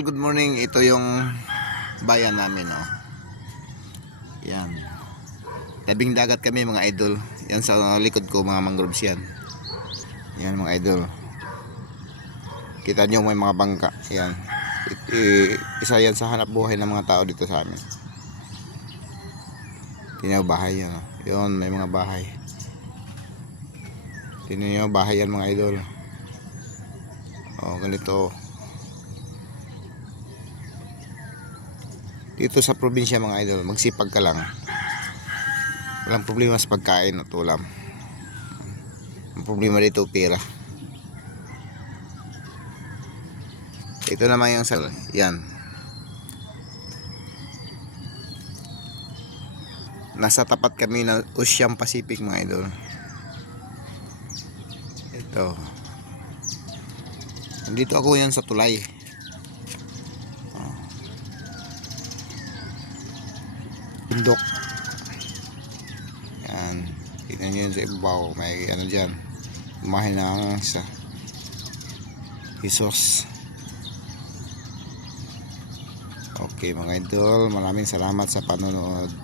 idol, good morning. Ito yung bayan namin, oh. Yan. Tabing dagat kami mga idol. Yan sa likod ko, mga mangroves yan. Yan mga idol. Kita nyo may mga bangka. Yan. Isa yan sa hanap buhay ng mga tao dito sa amin. Tingnan nyo bahay yan, oh. Yun, may mga bahay. Tingnan nyo bahay yan mga idol. Oh, ganito. Dito sa probinsya mga idol, magsipag ka lang. Walang problema sa pagkain at ulam. Ang problema dito pera. Ito naman yung sa yan. Nasa tapat kami ng Ocean Pacific mga idol. Ito. Nandito ako yan sa tulay. Bundok. Yan. Tignan nyo yun sa ibabaw. May ano dyan. Umahin ng sa Jesus. Okay mga idol. Maraming salamat sa panonood.